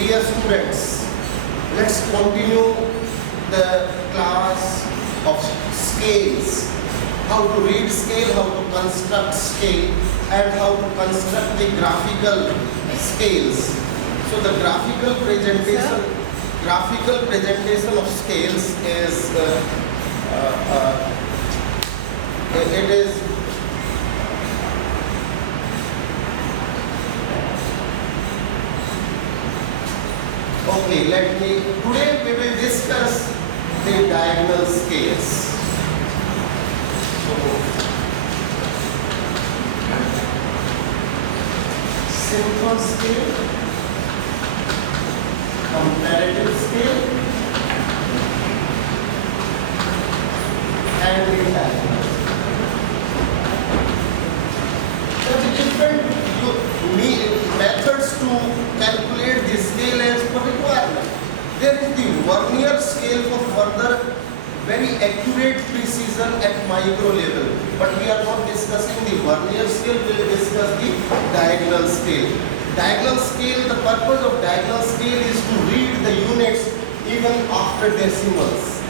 Dear students, let's continue the class of scales. How to read scale, how to construct scale, and how to construct the graphical scales. So the graphical presentation of scales is it is okay. Today we will discuss the diagonal scales. So, simple scale, comparative scale, and the diagonal scale. There are different methods to calculate the scale as per requirement. There is the vernier scale for further very accurate precision at micro level, but we are not discussing the vernier scale. We will discuss the diagonal scale. Diagonal scale, the purpose of diagonal scale is to read the units even after decimals.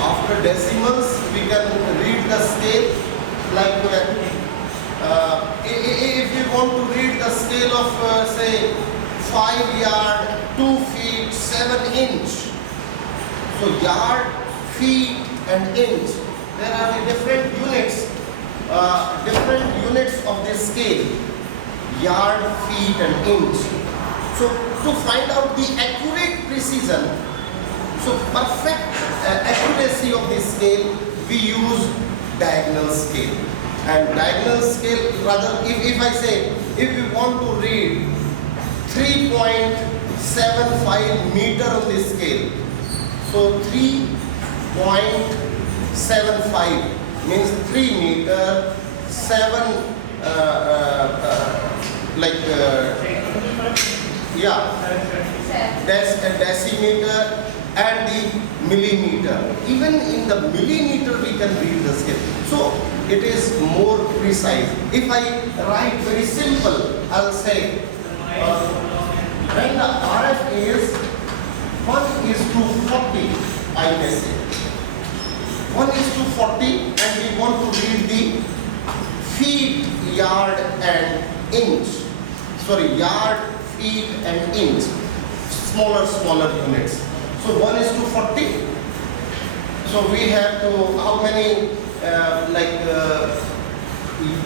After decimals, we can read the scale like if we want to read the scale of say 5 yard, 2 feet, 7 inch. So yard, feet and inch. There are the different units of this scale. Yard, feet and inch. So to find out the accurate precision, so perfect accuracy of this scale, we use diagonal scale. And diagonal scale, rather, if I say, if we want to read 3.75 meter on this scale, so 3.75 means 3 meter, 7 decimeter and the millimeter. Even in the millimeter we can read the scale. So it is more precise. If I write very simple, I'll say when the RF is 1:40, I may say 1:40, and we want to read the feet, yard and inch. Sorry, yard, feet and inch. Smaller units. So 1:40. So we have to, how many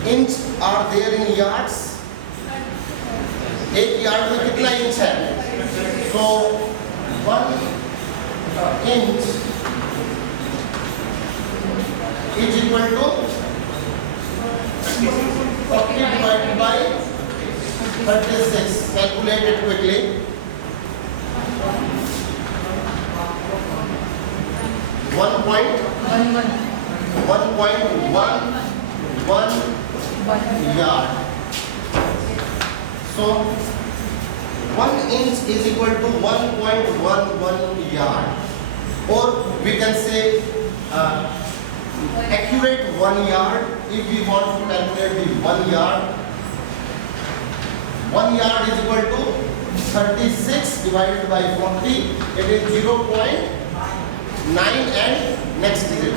inch are there in yards? 1 yard में कितना inch है? So 1 inch is equal to 40 divided by 36. Calculate it quickly. 1.11 yard. So 1 inch is equal to 1.11 yard, or we can say accurate 1 yard. If we want to calculate the 1 yard, 1 yard is equal to 36 divided by 40. It is 0.9 and next digit.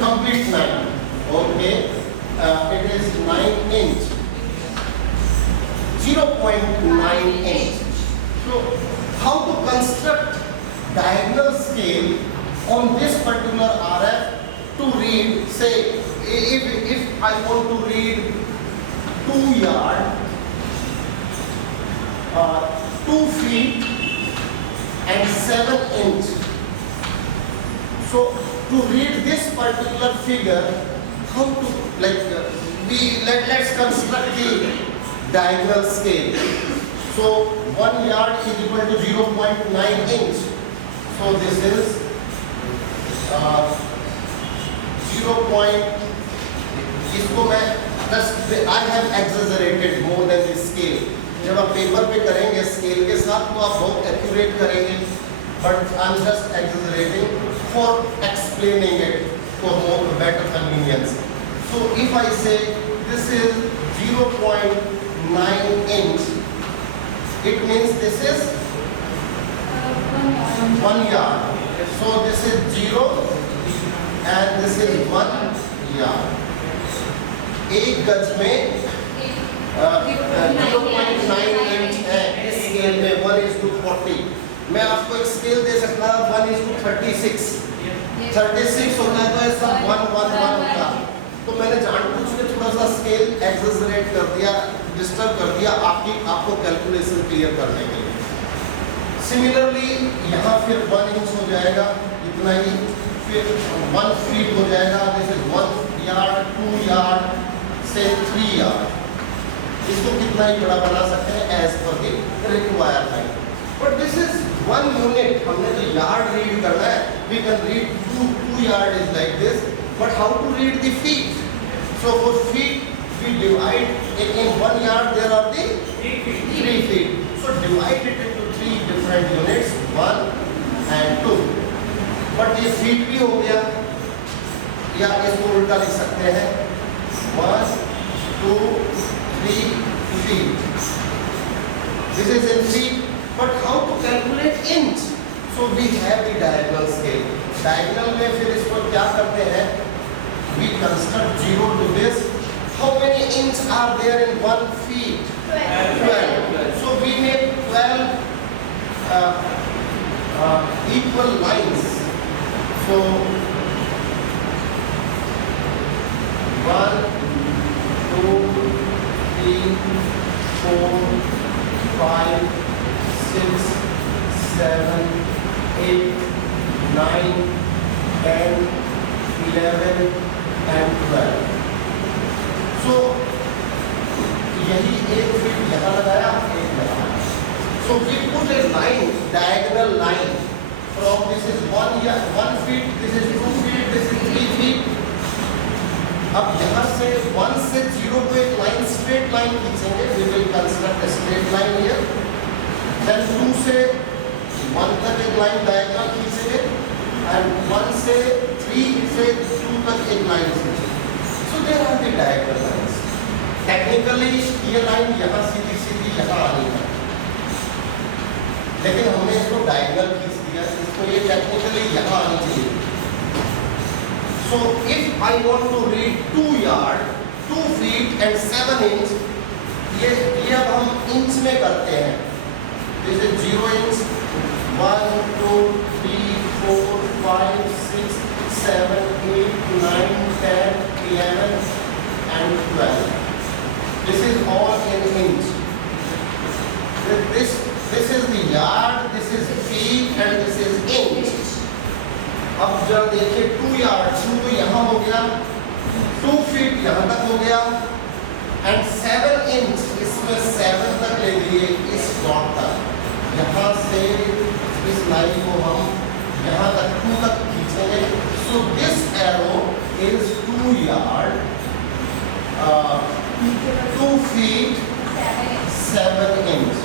Complete 9. Okay. It is 9 inch. 0.9 inch. So how to construct diagonal scale on this particular RF to read, say if I want to read 2 yard, 2 feet and 7 inch. So to read this particular figure, how to let's construct the diagonal scale. So 1 yard is equal to 0.9 inch. So this is 0. इसको मैं I have exaggerated more than the scale. जब आप paper पे करेंगे scale के साथ तो आप बहुत एक्यूरेट करेंगे, but I'm just exaggerating for explaining it for more better convenience. So if I say this is 0.9 inch It means this is 1 yard. So this is 0 and this is 1 yard. एक गज में 0.98 है इस scale में 1:40. मैं आपको एक scale दे सकता हूँ 1:36. 36 होता है तो ऐसा 111 का. तो मैंने जानबूझ के थोड़ा सा स्केल एक्सेजरेट कर दिया, डिस्टर्ब कर दिया आपको कैलकुलेशन क्लियर करने के लिए. सिमिलरली यहाँ फिर 1 इंच हो जाएगा इतना ही, फिर 1 फीट हो जाएगा. दिस इज 1 यार्ड, 2 यार्ड से 3 यार्ड. इसको कितना ही बड़ा बना सकते हैं एज पर the requirement. But this is 1 unit. हमने तो यार्ड रीड करना है. We can read 2 yard is like this. But how to read the feet? So for feet we divide in 1 yard there are the 3 feet. So divide it into 3 different units, 1 and 2. But ये feet भी हो गया, या इसको उल्टा लिख सकते हैं 1 2 3 feet. This is in feet. But how to calculate inch? So we have the diagonal scale. Diagonal में फिर इसको क्या करते हैं? We construct 0 to this. How many inch are there in 1 feet? 12. So we make 12 equal lines. So 1 2 3 4 5 6 7 8 9 10 11 and 12. So यही एक feet यहाँ लगाया, एक लगाया. So we put a line, diagonal line from this is 1 feet, this is 2 feet, this is 3 feet. अब यहाँ से 1 से 0 को एक लाइन, स्ट्रेट लाइन खींचेंगे. We will construct a straight line here. Then 2 से 1 तक एक लाइन diagonal खींचेंगे and 1 से 3 से 2 तक एक लाइन खींचेंगे. So there are the diagonal lines. Technically ये लाइन यहाँ सीधी सीधी यहाँ आनी है, लेकिन हमने इसको diagonal खींच दिया, इसको ये technically यहाँ आनी चाहिए. So if I want to read 2 yard, 2 feet and 7 inch, ये अब हम इंच में करते हैं. This is 0 inch, 1 2 3 4 5 6 7 8 9 10 11 and 12. This is all in inch. This is the yard, this is feet and this is inch. अब जब देखिए 2 yard, 2 तो यहाँ हो गया, 2 फीट यहाँ तक हो गया and 7 इंच, इसमें 7 तक ले लिए इस डॉट तक. यहाँ से इस लाइन को हम यहाँ तक 2 तक खींचेंगे. So this arrow is 2 yard, 2 feet 7 inch.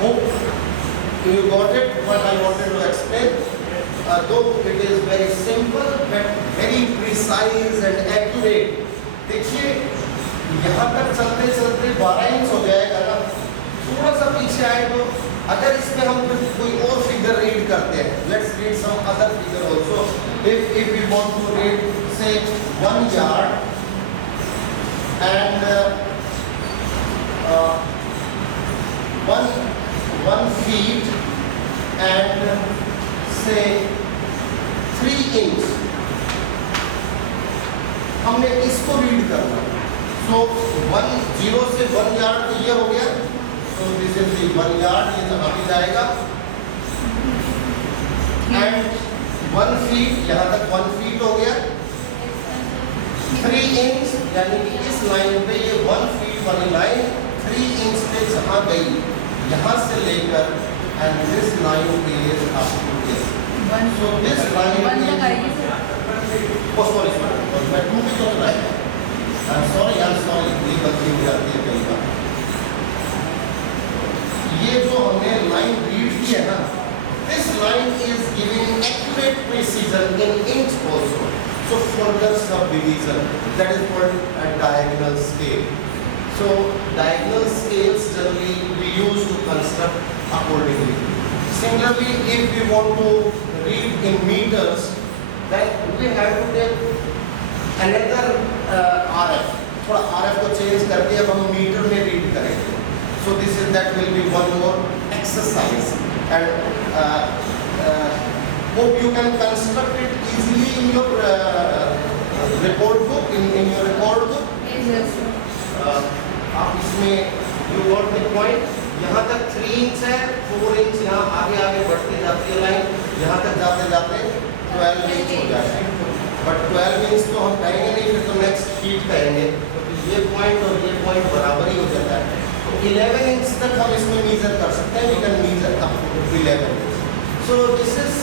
Hope you got it what I wanted to explain. Though it is very simple but very precise and accurate. देखिए यहाँ तक चलते चलते 12 इंच हो जाएगा ना. थोड़ा सा पीछे आए तो अगर इसमें हम कोई और फिगर रीड करते हैं, let's read some other figure also. If we want to read say 1 yard and 1 feet and say 3 inch, हमने इसको रीड करना. So 0 से 1 yard तो ये हो गया. So this is the 1 yard, ये यहाँ भी जाएगा. And 1 feet, यहाँ तक 1 feet हो गया. 3 inch यानी कि इस लाइन पे ये 1 feet वाली लाइन 3 इंच पे जहाँ गई, यहाँ से लेकर and this line is up to this. So this line is oh sorry मैं 2 भी तो चला है. I'm sorry ये गलती हो जाती है कई बार. ये जो हमने लाइन रीड की है ना, this line is giving accurate precision in inch also. So further subdivision, that is called a diagonal scale. So diagonal scales generally we use to construct accordingly. Similarly, if we want to read in meters, then we have to take another RF. थोड़ा RF को change करके अब हम metre में read करेंगे. So that will be one more exercise, and hope you can construct it easily in your report book. In your report book. Yes. आप इसमें you got the point. यहाँ तक 3 इंच है, 4 इंच यहाँ आगे आगे बढ़ती जाती है लाइन, यहाँ तक जाते जाते 12 इंच हो जाता है. बट 12 इंच तो हम कहेंगे नहीं, फिर तो नेक्स्ट फीट कहेंगे, क्योंकि ये पॉइंट और ये पॉइंट बराबर ही हो जाता है. तो 11 इंच तक हम इसमें मेजर कर सकते हैं. We can measure up to 11 inch. So this is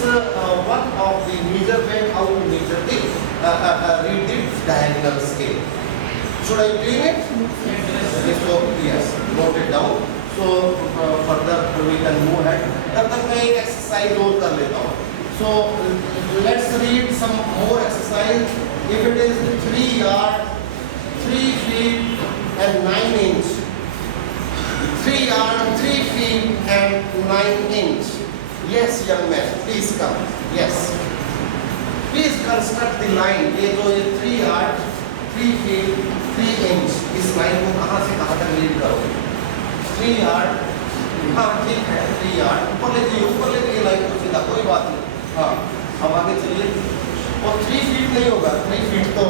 one of the major way how to measure the read the diagonal scale. Should I clean it? Yes. Note it down. So further we can move ahead. तब तक मैं एक exercise और कर लेता हूँ. So let's read some more exercise. If it is 3 yard, 3 feet and 9 inch. 3 yard, 3 feet and 9 inch. Yes, young man, please come. Yes. Please construct the line. ये जो ये 3 yard, 3 feet, 3 inch. इस line को कहाँ से कहाँ तक lead करोगे? 3 yard. हाँ ठीक है, 3 yard. ऊपर ले जाइए लाइन को सीधा, कोई बात नहीं. हाँ, अब आगे चलिए. और 3 feet नहीं होगा. 3 feet तो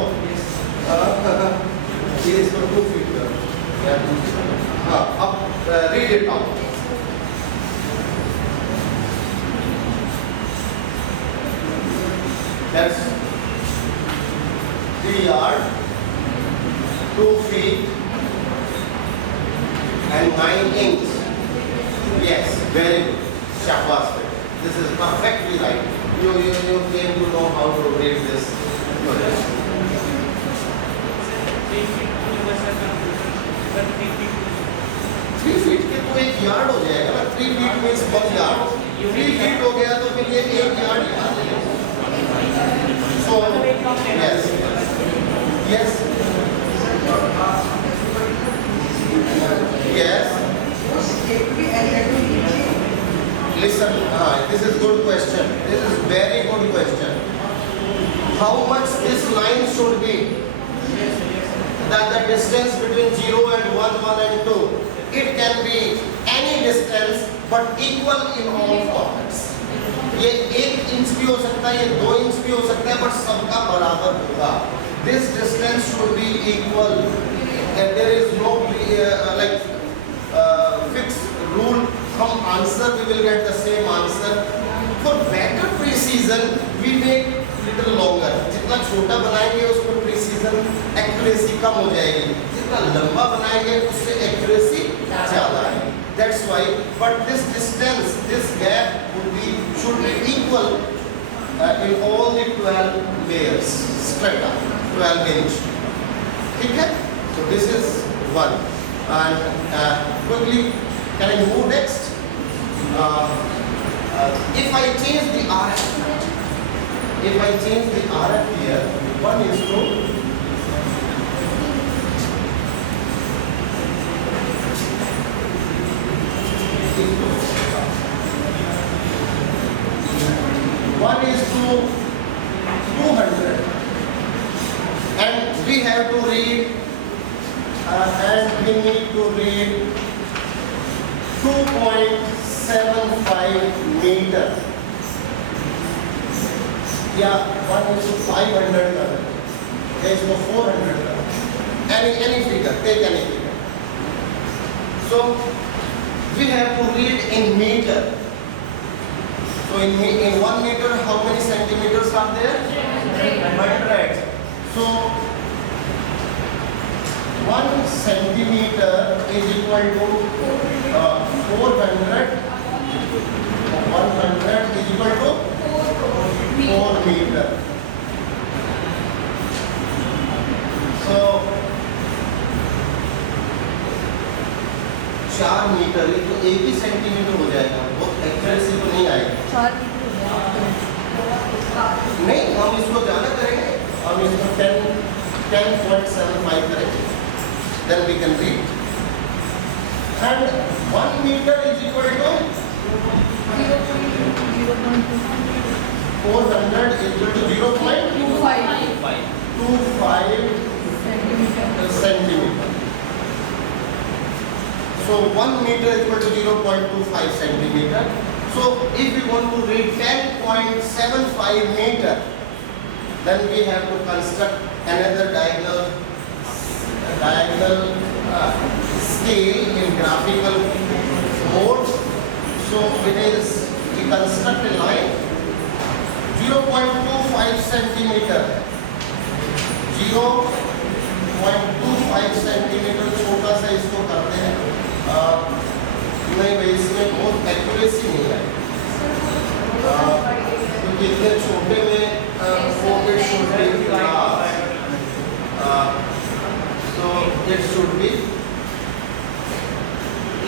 ये इसको 2 feet करो. हाँ, अब read it out. That's 3 yard, 2 feet and 9 inch. Yes, very good. Shabash. This is perfectly right. You came to know how to read this. 3 feet के तो 1 yard हो जाएगा ना. 3 feet means 1 yard. 3 feet हो गया तो फिर ये 1 yard निकाल लेंगे. So, yes. Yes. Yes. Listen, this is good question. This is very good question. How much this line should be? That the distance between 0 and 1, 1 and 2. It can be any distance but equal in all formats. ये 1 inch भी हो सकता है, ये 2 inch भी हो सकता है, बट सबका बराबर होगा. This distance should be equal. And there is no fixed rule. From answer we will get the same answer. For better precision, we make little longer. जितना छोटा बनाएंगे उसमें precision, accuracy कम हो जाएगी. जितना लंबा बनाएंगे उससे accuracy ज़्यादा आएगी. That's why, but this distance, this gap should be equal in all the 12 layers, straight up, 12 inch. ठीक है? So this is one. And quickly, can I move next? If I change the RF here, 1 is to 1 is to 200, and we have to read, and we need to read 2.75 meter. Yeah, 1 is to 500. There is no 400. Any figure, take any figure. So we have to read in meter. So in 1 meter, how many centimeters are there? 100. So 1 centimeter is equal to 400. 100 is equal to 4 meter. So 4 metre, ये तो 1 ही centimetre हो जाएगा. बहुत accuracy तो नहीं आएगी. नहीं, हम इसको ज़्यादा करेंगे. हम इसको 10.75 करेंगे. Then we can read And 1 meter is equal to 400 is equal to 0.25 centimeter. So 1 meter is equal to 0.25 centimeter. So if we want to read 10.75 meter, then we have to construct another diagonal scale in graphical mode. So it is, we construct a line 0.25 centimeter, 0.25 centimetre छोटा सा इसको करते हैं। नहीं भाई, इसमें बहुत accuracy नहीं है, क्योंकि इतने छोटे में it should be glass. So it should be,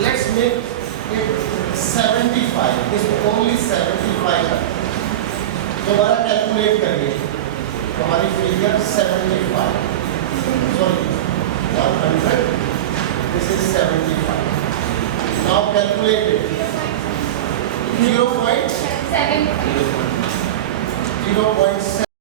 let's make it 75, इसमें only 75 है। दोबारा कैलकुलेट करिए, हमारी figure 75, sorry 100, this is 75. Now calculate it. 0.7